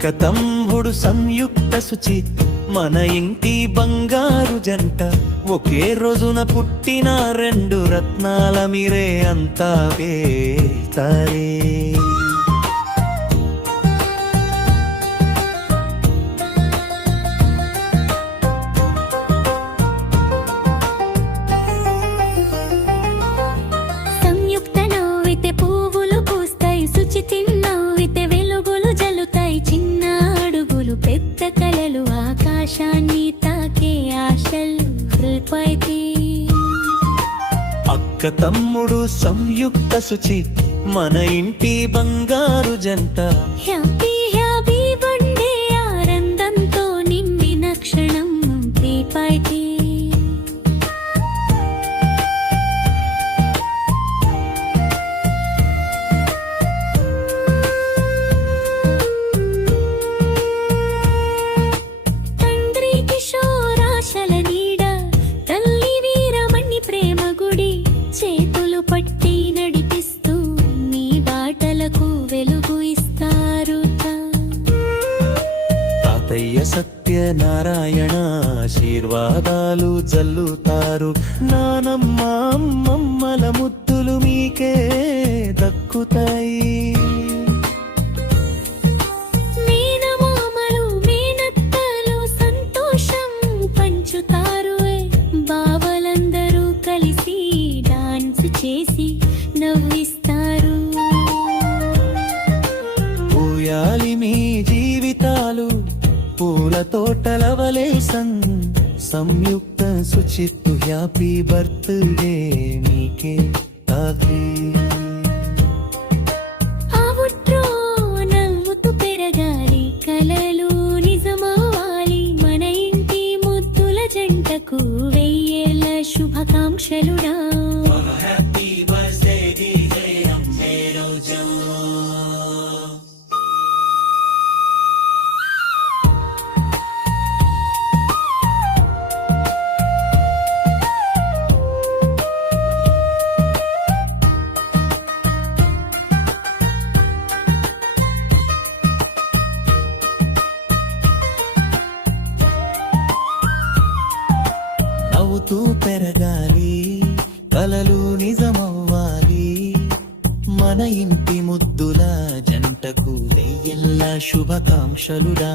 అక్క తమ్ముడు సంయుక్త శుచి మన ఇంటి బంగారు జంట ఒకే రోజున పుట్టిన రెండు రత్నాల మీరే అంతా వేస్తారే ఆకాశాన్ని తాకే ఆశలు హృపైతే అక్క తమ్ముడు సంయుక్త శుచి మన ఇంటి బంగారు జంట హ్యాపీ హ్యాపీ బర్త్డే ఆనందంతో నిండిన క్షణం దీపైతే పట్టి నడిపిస్తూ నీ బాటలకు వెలుగు ఇస్తారు తాతయ్య సత్యనారాయణ ఆశీర్వాదాలు జల్లుతారు నానమ్మ అమ్మమ్మల ముద్దులు మీకే దక్కుతాయి మేనమామలు మేనత్తలు సంతోషం పంచుతారు బావలందరూ కలిసి డాన్స్ చేసి నవ్విస్తారు పూయాలి మీ జీవితాలు పూల తోటల వలె సంయుక్త సుచిత్తు హ్యాపీ బర్త్డే నీకే తాతీ నవ్వుతూ పెరగాలి కలలు నిజమవ్వాలి మన ఇంటి ముద్దుల జంటకు వెయ్యేళ్ళ శుభాకాంక్షలుడా నవ్వుతూ పెరగాలి కలలు నిజమవ్వాలి మన ఇంటి ముద్దుల జంటకు వెయ్యేళ్ళ శుభాకాంక్షలుడా